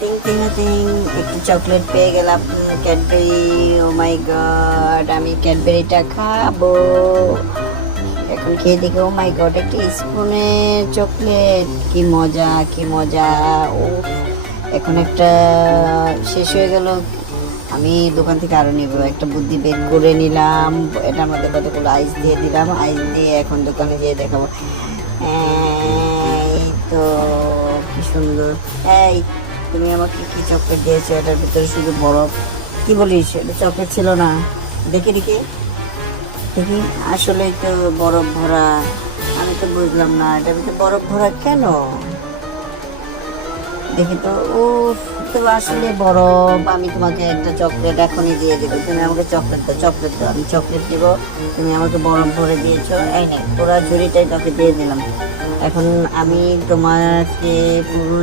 টিং টিং টিং, একটু চকলেট পেয়ে গেলাম, ক্যাডবেরি। ও মাই গড, আমি ক্যাডবেরিটা খাবো এখন। খেয়ে দেখে ও মাই গড, একটা স্পুনে চকলেট, কি মজা কি মজা। ও এখন একটা শেষ হয়ে গেল, আমি দোকান থেকে আরো নিব। একটা বুদ্ধি বের করে নিলাম, এটার মধ্যে কতগুলো আইস দিয়ে দিলাম, আইস দিয়ে এখন দোকানে যেয়ে দেখাবো। এই তো, কি সুন্দর। এই, তুমি আমাকে কি চকলেট দিয়েছো? এটার ভিতরে শুধু বরফ। কি বলিস, এটা চকলেট ছিল না? দেখি দেখি দেখি, আসলেই তো বরফ ভরা। আমি তো বুঝলাম না এটার ভিতরে বরফ ভরা কেন। দেখি তো। ও, তো আসলে বরফ। আমি তোমাকে একটা চকলেট এখনই দিয়ে দেবো, তুমি আমাকে চকলেট দাও, চকলেট দাও। আমি চকলেট দিব, তুমি আমাকে বরফ ভরে দিয়েছো। এই নে, পুরো ঝুড়িটাই তোকে দিয়ে দিলাম। এখন আমি তোমাকে পুরো